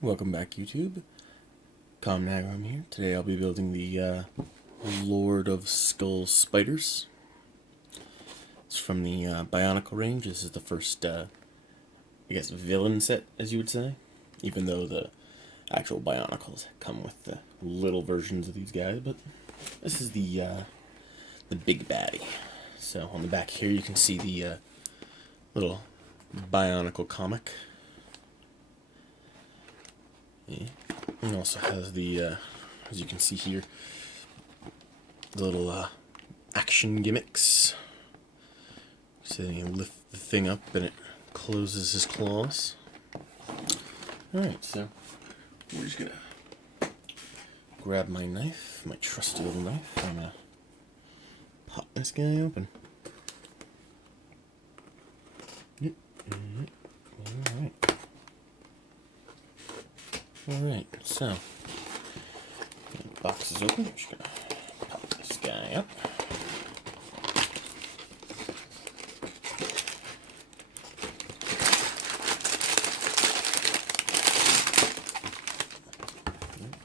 Welcome back, YouTube. Comnagrum here. Today I'll be building the Lord of Skull Spiders. It's from the Bionicle range. This is the first, I guess, villain set, as you would say. Even though the actual Bionicles come with the little versions of these guys, but this is the big baddie. So on the back here you can see the little Bionicle comic. Yeah. It also has the, as you can see here, the little action gimmicks. So you lift the thing up and it closes his claws. Alright, so we're just gonna grab my knife, my trusty little knife. I'm gonna pop this guy open. Alright. Alright, so the box is open. I'm just gonna pop this guy up.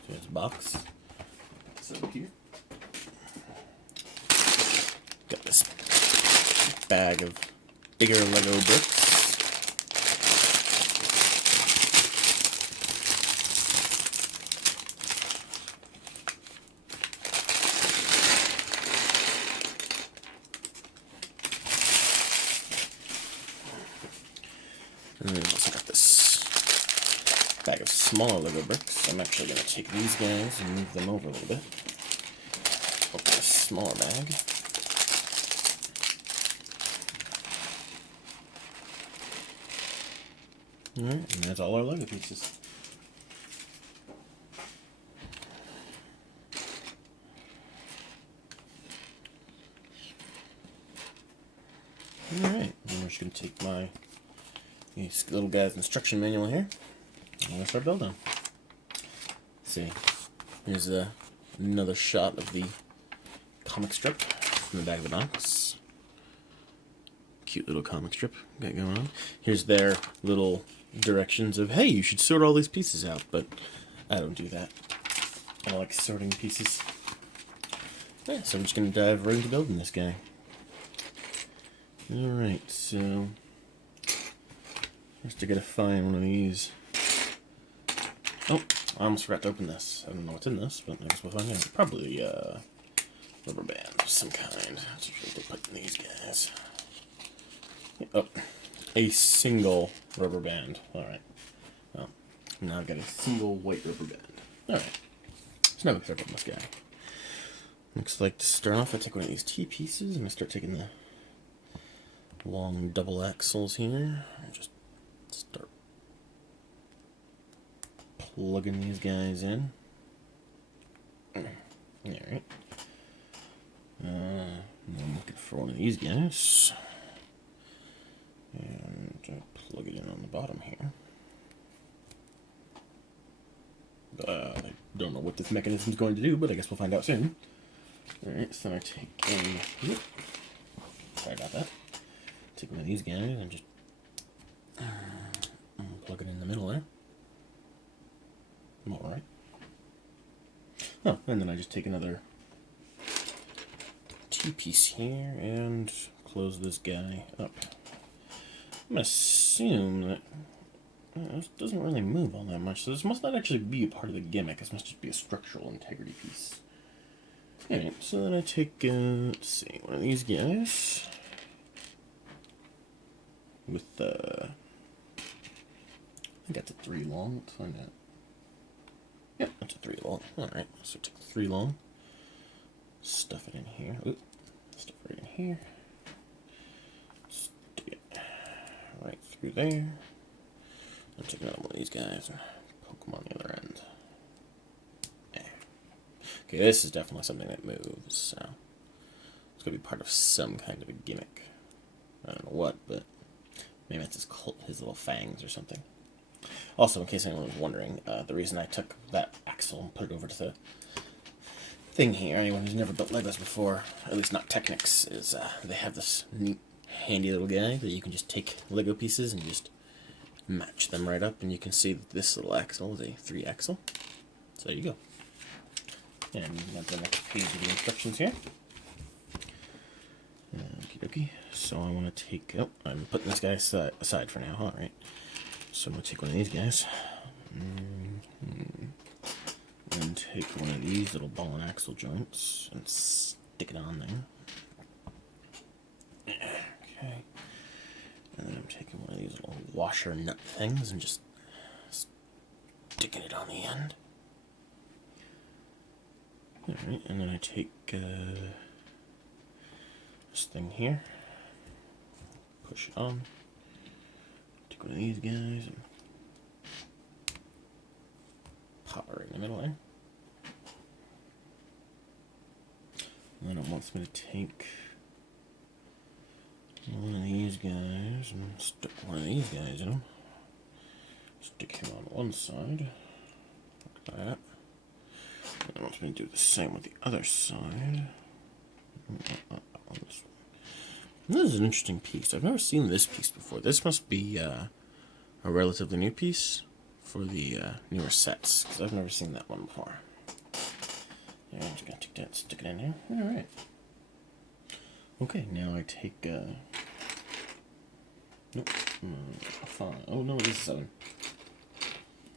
There's the box. So here, got this bag of bigger LEGO bricks. And then we've also got this bag of smaller LEGO bricks. I'm actually going to take these guys and move them over a little bit. Open this smaller bag. Alright, and that's all our LEGO pieces. Alright, and we're just going to take my this little guy's instruction manual here. I'm going to start building. See, here's another shot of the comic strip from the back of the box. Cute little comic strip got going on. Here's their little directions of, hey, you should sort all these pieces out, but I don't do that. I don't like sorting pieces. Yeah, so we're just going to dive right into building this guy. Alright, so first I gotta find one of these. Oh, I almost forgot to open this. I don't know what's in this, but I guess we'll find out. Probably rubber band of some kind. That's what they put in these guys. Oh, a single rubber band. Alright. Well, now I've got a single white rubber band. Alright. So now we start building this guy. Looks like to start off, I take one of these T-pieces. I'm gonna start taking the long double axles here. Just start plugging these guys in. Alright. I'm looking for one of these guys. And plug it in on the bottom here. I don't know what this mechanism is going to do, but I guess we'll find out soon. Alright, so I take a... Sorry about that. Take one of these guys and just plug it in the middle there. Alright. Oh, and then I just take another T-piece here and close this guy up. I'm going to assume that this doesn't really move all that much, so this must not actually be a part of the gimmick. This must just be a structural integrity piece. Alright, so then I take, let's see, one of these guys with I think that's a 3 long. Let's find out. Yep, that's a 3 long. Alright, so take the 3 long, stuff it in here. Oop, stuff it in here. Stick it right through there. I'll take another one of these guys and poke them on the other end. There. Okay, this is definitely something that moves, so it's going to be part of some kind of a gimmick. I don't know what, but maybe it's his little fangs or something. Also, in case anyone was wondering, the reason I took that axle and put it over to the thing here, anyone who's never built Legos before, at least not Technics, is they have this neat, handy little guy that you can just take Lego pieces and just match them right up, and you can see that this little axle is a 3-axle. So there you go. And that's the next page of the instructions here. Okie dokie. So I want to take... Oh, I'm putting this guy aside for now. Alright. So I'm going to take one of these guys. And take one of these little ball and axle joints and stick it on there. Okay. And then I'm taking one of these little washer nut things and just sticking it on the end. Alright, and then I take this thing here, push it on, take one of these guys and pop it right in the middle there. And then it wants me to take one of these guys and stick one of these guys in them. Stick him on one side, like that. And it wants me to do the same with the other side. This is an interesting piece. I've never seen this piece before. This must be a relatively new piece for the newer sets, because I've never seen that one before. Yeah, I'm just going to take that and stick it in here. Alright. Okay, now I take... Nope. 5. Oh, no, it is 7.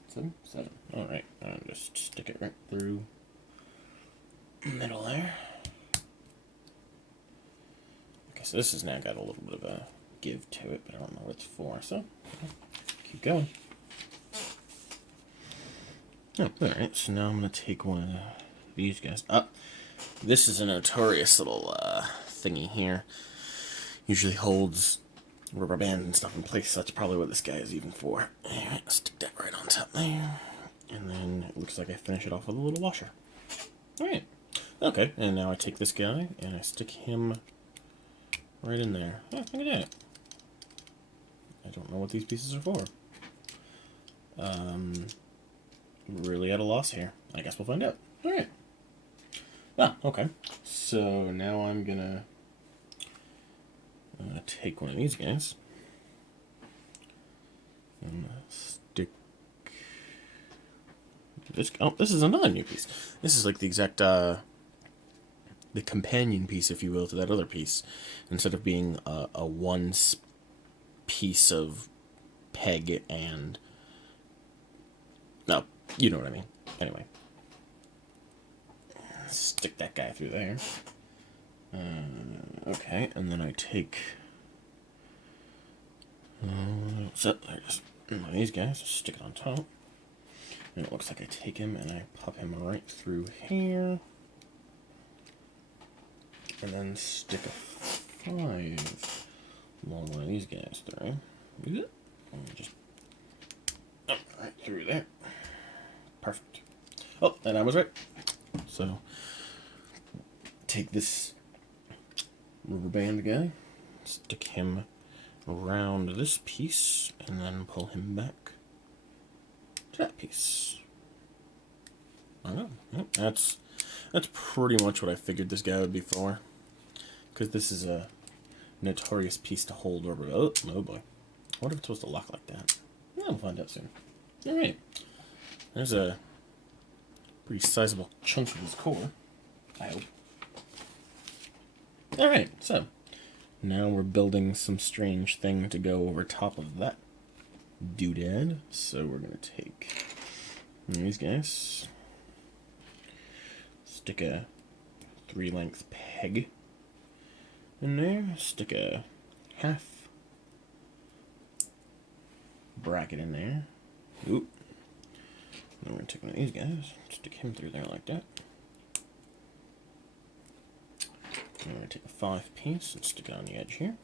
7? Alright, I'll just stick it right through the middle there. Okay, so this has now got a little bit of a give to it, but I don't know what it's for, so keep going. Oh, alright, so now I'm going to take one of these guys. This is a notorious little thingy here. Usually holds rubber bands and stuff in place, so that's probably what this guy is even for. Alright, stick that right on top there. And then it looks like I finish it off with a little washer. Alright. Okay, and now I take this guy and I stick him right in there. Oh, look at that. I don't know what these pieces are for. Really at a loss here. I guess we'll find out. Alright. Okay. So now I'm gonna take one of these guys and stick this. Oh, this is another new piece. This is like the exact the companion piece, if you will, to that other piece. Instead of being a one piece of peg and no, you know what I mean. Anyway, stick that guy through there. Okay, and then I take there's one of these guys, stick it on top, and it looks like I take him and I pop him right through here, and then stick a 5 along one of these guys through, and just right through there. Perfect. Oh, and I was right. So take this rubber band guy, stick him around this piece, and then pull him back to that piece. I don't know. Yep, that's pretty much what I figured this guy would be for, because this is a notorious piece to hold rubber. Oh boy. What if it's supposed to lock like that? Yeah, we'll find out soon. Alright. There's a pretty sizable chunk of his core, I hope. Alright, so now we're building some strange thing to go over top of that doodad. So we're going to take these guys, stick a 3-length peg in there, stick a half bracket in there. Oop. Then we're going to take one of these guys, stick him through there like that. I'm going to take a 5-piece and stick it on the edge here.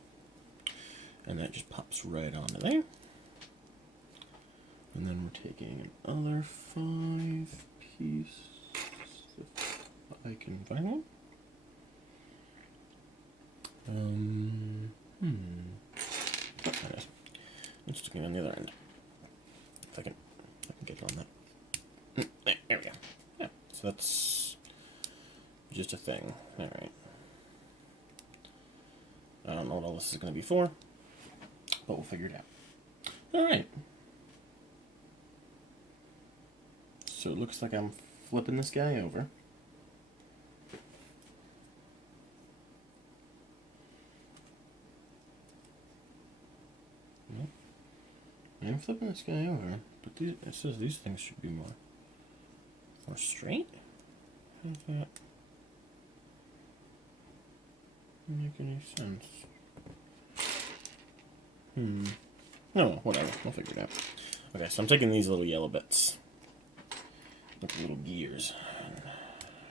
And that just pops right onto there. And then we're taking another 5-piece, if I can find one. Oh, there it is. I'm sticking it on the other end. If I can get it on that. There we go. Yeah, so that's just a thing. Alright. I don't know what all this is going to be for, but we'll figure it out. Alright, So it looks like I'm flipping this guy over. Nope. I'm flipping this guy over, but it says these things should be more straight? How does that make any sense? No, whatever. We'll figure it out. Okay, so I'm taking these little yellow bits, like little gears, and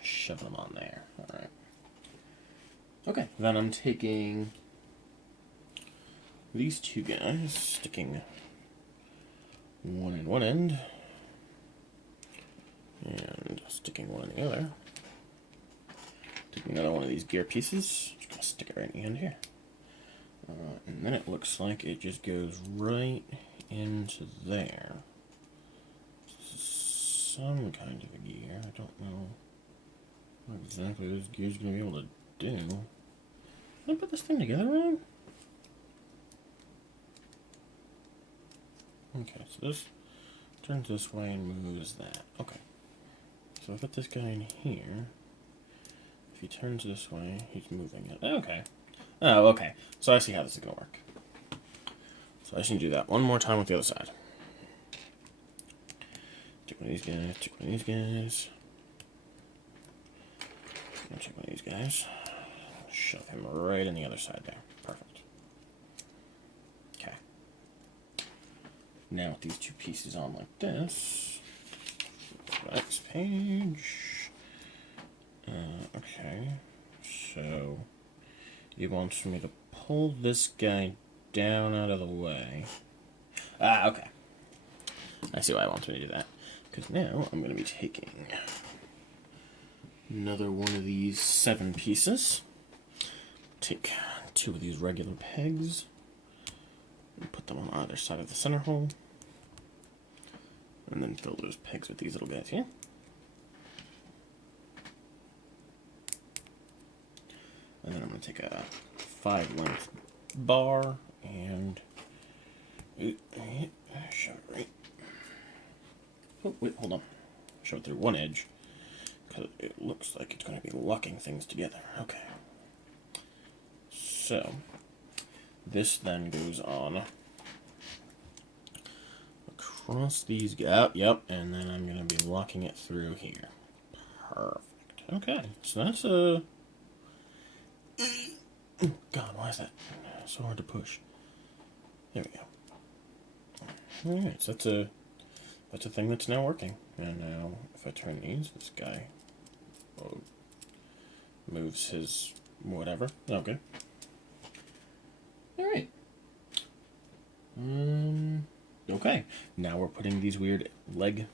shoving them on there. Alright. Okay, then I'm taking these two guys, sticking one in one end, and sticking one in the other. Taking another one of these gear pieces, just gonna stick it right in the end here. And then it looks like it just goes right into there. Some kind of a gear. I don't know what exactly this gear's gonna be able to do. Did I put this thing together wrong? Okay, so this turns this way and moves that. Okay. So I put this guy in here. If he turns this way, he's moving it. Okay. Oh, okay. So I see how this is going to work. So I just need to do that one more time with the other side. Take one of these guys, take one of these guys. Take one of these guys. Shove him right in the other side there. Perfect. Okay. Now with these two pieces on like this. Next page. Okay. So he wants me to pull this guy down out of the way. Ah, okay. I see why I want me to do that. Because now I'm going to be taking another one of these 7 pieces. Take 2 of these regular pegs and put them on either side of the center hole. And then fill those pegs with these little guys here. And then I'm going to take a 5-length bar and shove it right. Oh, wait, hold on. Shove it through one edge because it looks like it's going to be locking things together. Okay. So this then goes on across these gaps. Yep, and then I'm going to be locking it through here. Perfect. Okay, so that's a. God, why is that so hard to push? There we go. Alright, so that's a thing that's now working. And now, if I turn these, this guy moves his whatever. Okay. Alright. Okay. Now we're putting these weird leg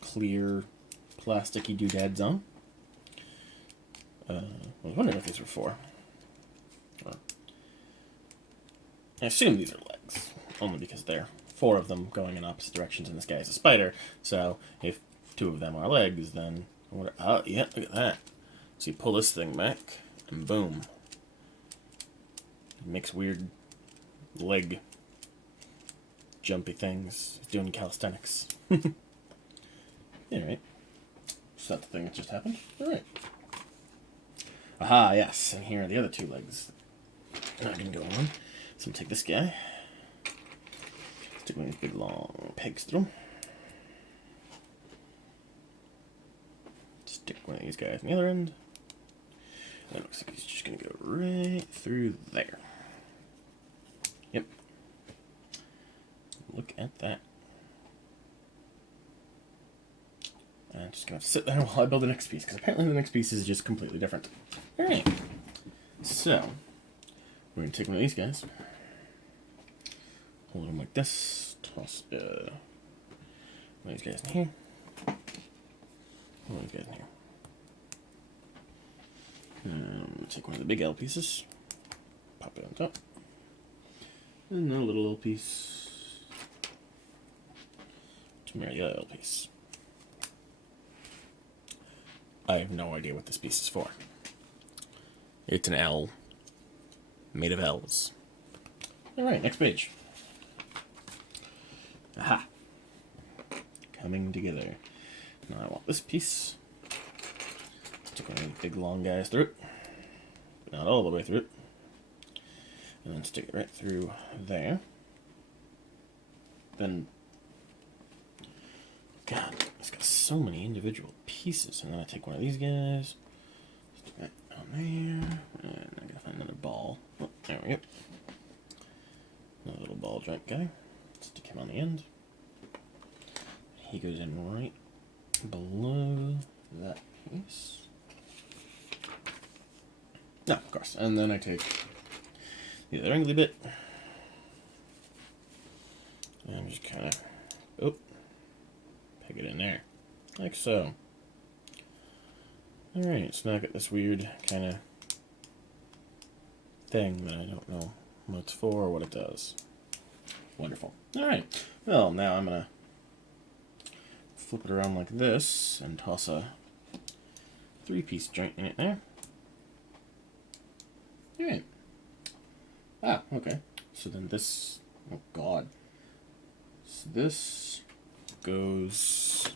clear plasticky doodads on. I was wondering if these were for. I assume these are legs, only because there are 4 of them going in opposite directions, and this guy is a spider. So if 2 of them are legs, then oh yeah, look at that. So you pull this thing back, and boom, it makes weird leg jumpy things. He's doing calisthenics. Alright. So that's the thing that just happened. Alright. Aha, yes, and here are the other 2 legs that are going to go on. So I'm going to take this guy, stick one of these big long pegs through him, stick one of these guys on the other end, and it looks like he's just going to go right through there. Yep. Look at that. And I'm just going to sit there while I build the next piece, because apparently the next piece is just completely different. Alright, so we're going to take one of these guys, hold them like this, toss one of these guys in here, one of these guys in here. And take one of the big L pieces, pop it on top, and then a little L piece to marry the other L piece. I have no idea what this piece is for. It's an L made of L's. Alright, next page. Aha. coming together. Now I want this piece. Stick one of these big long guys through it. Not all the way through it. And then stick it right through there. Then, God, it's got so many individual pieces. And then I take one of these guys, stick that on there, and I gotta find another ball. Oh, there we go. Another little ball joint guy. Stick him on the end. He goes in right below that piece. No, of course. And then I take the other wrinkly bit. And I'm just kind of, peg it in there. Like so. Alright, so now I got this weird kind of thing that I don't know what it's for or what it does. Wonderful. Alright, well, now I'm going to flip it around like this and toss a 3-piece joint in it there. Alright. Ah, okay. So then this, oh god. So this goes,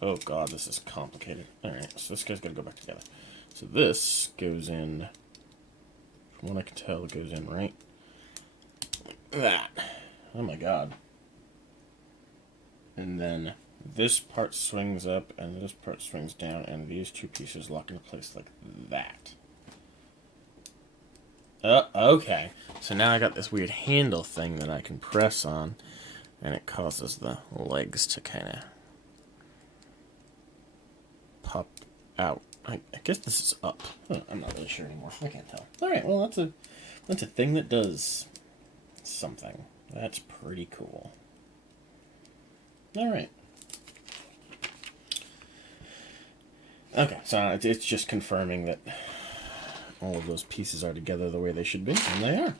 oh god, this is complicated. Alright, so this guy's got to go back together. So this goes in, from what I can tell, it goes in right like that. Oh my god. And then this part swings up and this part swings down, and these two pieces lock into place like that. Okay. So now I got this weird handle thing that I can press on, and it causes the legs to kind of pop out. I guess this is up. I'm not really sure anymore. I can't tell. Alright, well, that's a thing that does something. That's pretty cool. Alright. Okay, so it's just confirming that all of those pieces are together the way they should be, and they are.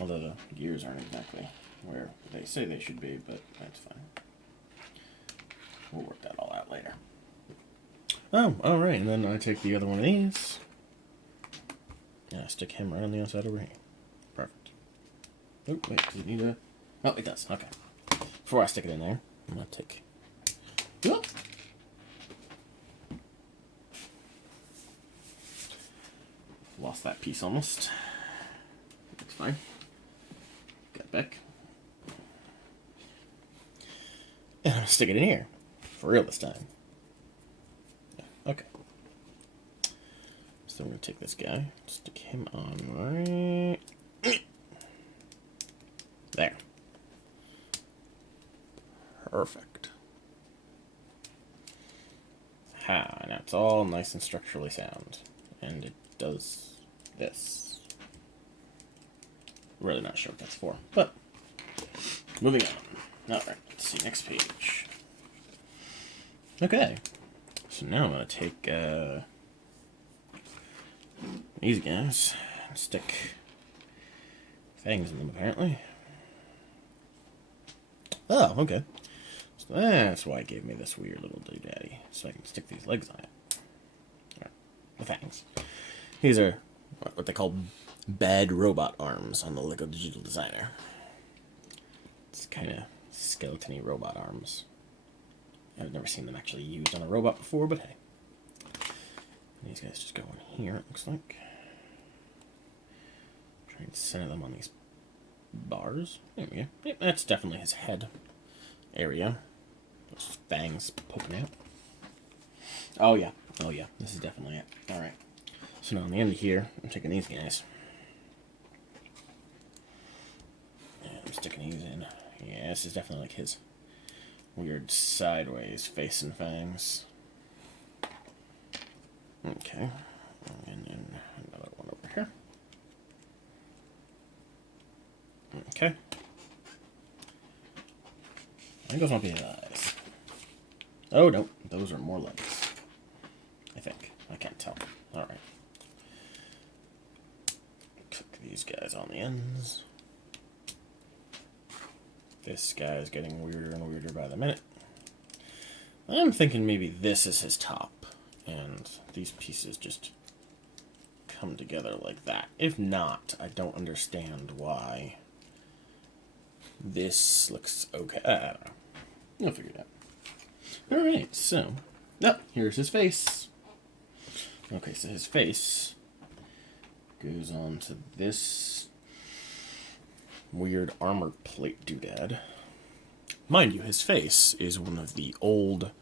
Although the gears aren't exactly where they say they should be, but that's fine. We'll work that all out later. Oh, alright, and then I take the other one of these, and I stick him right on the outside over here. Perfect. Oh, wait, does it need a... Oh, it does, okay. Before I stick it in there, I'm going to take... Oh. Lost that piece almost. That's fine. Got it back. And I'm going to stick it in here. For real this time. Yeah, okay. So I'm going to take this guy, stick him on right there. Perfect. Ha, now it's all nice and structurally sound. And it does this. Really not sure what that's for, but moving on. Alright, let's see, next page. Okay, so now I'm going to take these guys and stick fangs in them, apparently. Oh, okay. So that's why it gave me this weird little doodaddy, so I can stick these legs on it. Right, the fangs. These are what they call bad robot arms on the LEGO Digital Designer. It's kind of skeleton-y robot arms. I've never seen them actually used on a robot before, but hey. And these guys just go in here, it looks like. Try and center them on these bars. There we go. Yep, that's definitely his head area. Those fangs poking out. Oh yeah, this is definitely it. Alright. So now on the end of here, I'm taking these guys. And I'm sticking these in. Yeah, this is definitely like his weird sideways facing fangs. Okay. And then another one over here. Okay. I think those won't be his eyes. Oh, no. Those are more legs. I think. I can't tell. Alright. Cook these guys on the ends. This guy is getting weirder and weirder by the minute. I'm thinking maybe this is his top, and these pieces just come together like that. If not, I don't understand why This looks okay. I don't know. You'll figure it out. Alright, so. Oh, here's his face. Okay, so his face goes on to this weird armor plate doodad. Mind you, his face is one of the old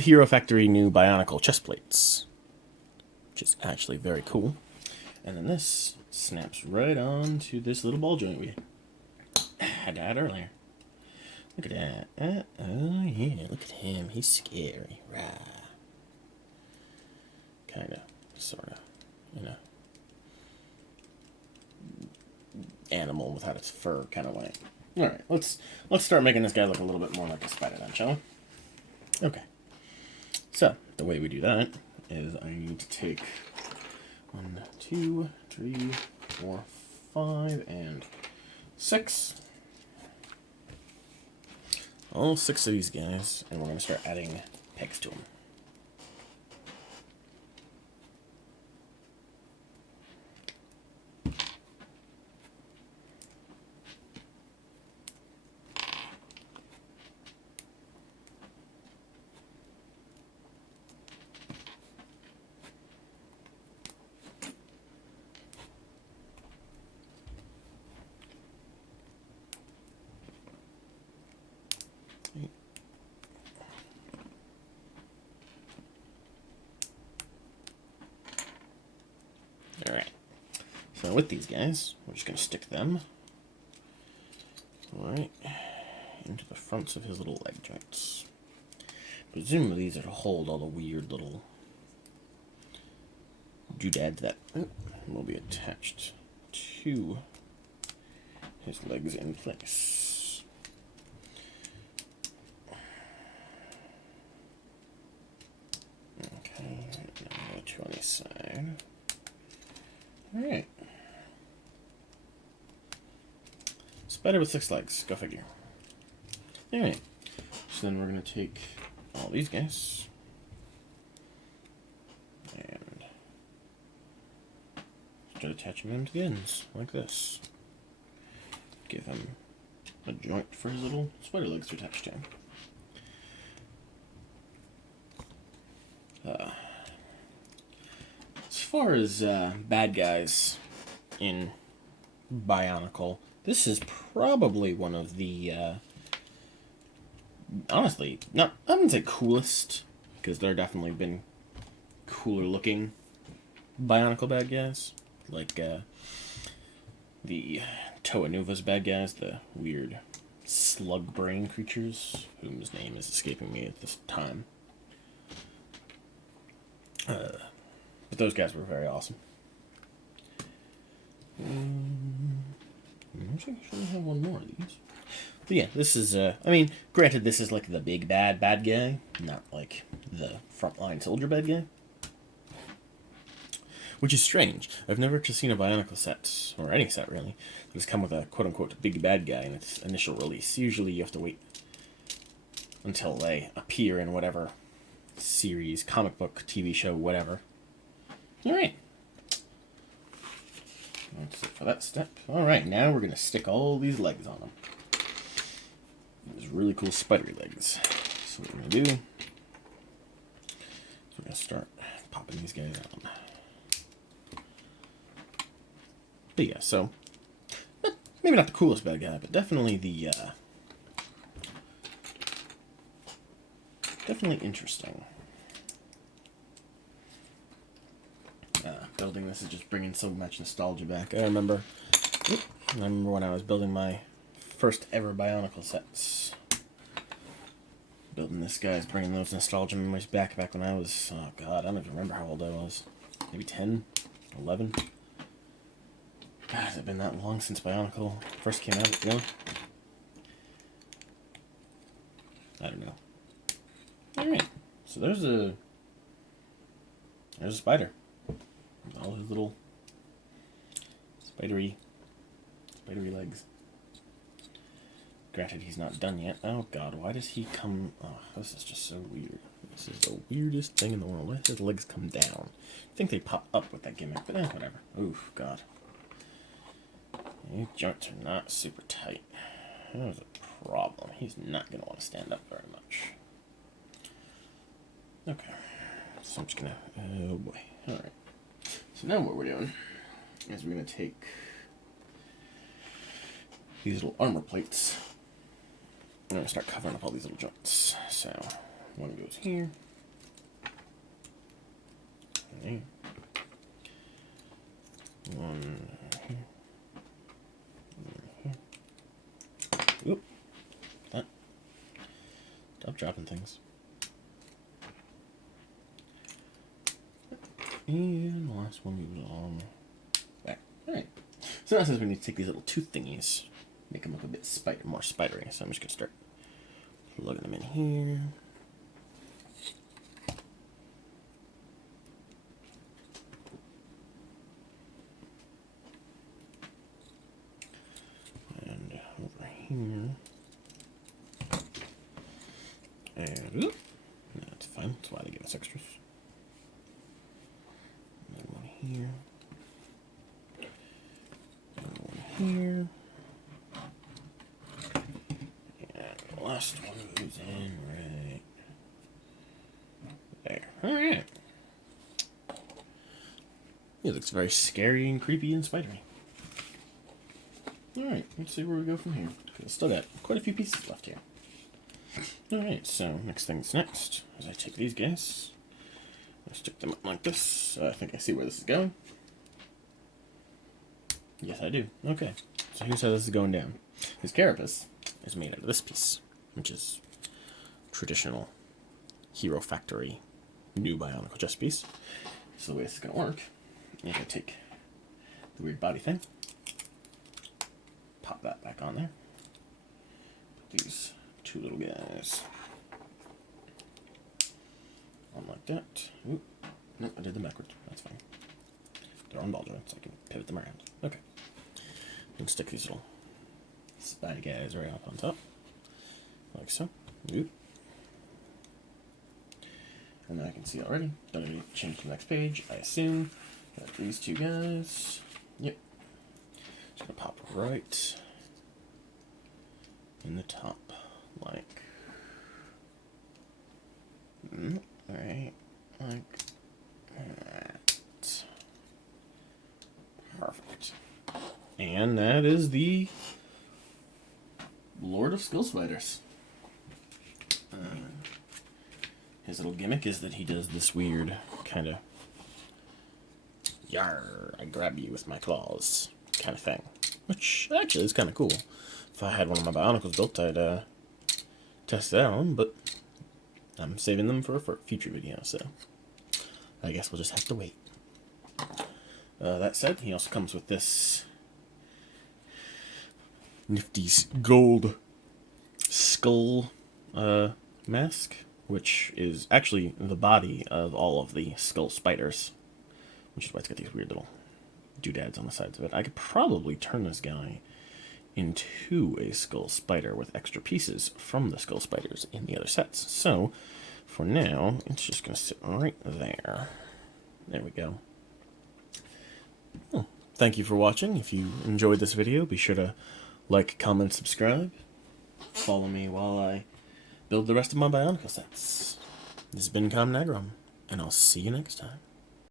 Hero Factory new Bionicle chest plates, which is actually very cool. And then this snaps right on to this little ball joint we had to add earlier. Look at that. Oh yeah, look at him. He's scary. Rah. Kinda, sorta, animal without its fur kind of way. Alright, let's start making this guy look a little bit more like a spider then, shall we? Okay. So, the way we do that is I need to take 1, 2, 3, 4, 5, and 6. All 6 of these guys, and we're going to start adding pegs to them. Alright, so with these guys, we're just going to stick them right into the fronts of his little leg joints. Presumably these are to hold all the weird little doodads that will be attached to his legs in place. Okay, now 2 on each side. Alright. Spider with 6 legs. Go figure. Alright. So then we're going to take all these guys and start attaching them to the ends, like this. Give him a joint for his little spider legs to attach to. As far as bad guys in Bionicle, this is probably one of the, honestly, I wouldn't say coolest, because there have definitely been cooler looking Bionicle bad guys, like the Toa Nuva's bad guys, the weird slug brain creatures, whose name is escaping me at this time. But those guys were very awesome. I actually have one more of these. But yeah, this is, I mean, granted this is like the big bad guy, not like the frontline soldier bad guy. Which is strange. I've never actually seen a Bionicle set, or any set really, that has come with a quote-unquote big bad guy in its initial release. Usually you have to wait until they appear in whatever series, comic book, TV show, whatever. Alright. That's it for that step. Alright, now we're going to stick all these legs on them. These really cool spidery legs. So what we're going to do is we're going to start popping these guys on. But yeah, so maybe not the coolest bad guy, but definitely the definitely interesting. Building this is just bringing so much nostalgia back. I remember when I was building my first ever Bionicle sets. Building this guy is bringing those nostalgia memories back when I was, oh god, I don't even remember how old I was. Maybe 10, 11. God, has it been that long since Bionicle first came out? You know? I don't know. Alright, so there's a spider. All his little spidery legs. Granted, he's not done yet. Oh god, why does he come... Oh, this is just so weird. This is the weirdest thing in the world. Why does his legs come down? I think they pop up with that gimmick, but whatever. Oof, god. These joints are not super tight. There's a problem. He's not going to want to stand up very much. Okay. So I'm just going to... Oh boy. Alright. So now what we're doing is we're going to take these little armor plates. I'm going to start covering up all these little joints. So one goes here. Okay. One here. Oop. That. Stop dropping things. And the last one moves along there. Alright. So now says we need to take these little tooth thingies, make them look a bit more spidery. So I'm just going to start plugging them in here. And over here. And oop. That's fine. That's why they give us extras. And one here. And one here. And the last one goes in right there. Alright. It looks very scary and creepy and spidery. Alright, let's see where we go from here. I've still got quite a few pieces left here. Alright, so next thing's next is I take these guys, I stick them up like this. I think I see where this is going. Yes, I do. Okay, so here's how this is going down. His carapace is made out of this piece, which is traditional Hero Factory new Bionicle chest piece. So the way this is going to work is I take the weird body thing, pop that back on there, put these two little guys on like that. Oop. No, I did them backwards. That's fine. They're on ball joints, so I can pivot them around. Okay. And stick these little spidey guys right up on top. Like so. Oop. And then I can see already. Don't need to change to the next page, I assume. Got these two guys. Yep. Just gonna pop right in the top. Like, right, like that. Perfect. And that is the Lord of Skull Spiders. His little gimmick is that he does this weird kind of "Yarr, I grab you with my claws" kind of thing, which actually is kind of cool. If I had one of my Bionicles built, I'd test it out, but I'm saving them for a future video, so I guess we'll just have to wait. That said, he also comes with this nifty gold skull mask, which is actually the body of all of the skull spiders, which is why it's got these weird little doodads on the sides of it. I could probably turn this guy into a skull spider with extra pieces from the skull spiders in the other sets. So, for now, it's just going to sit right there. There we go. Well, thank you for watching. If you enjoyed this video, be sure to like, comment, subscribe. Follow me while I build the rest of my Bionicle sets. This has been Comnagrum, and I'll see you next time.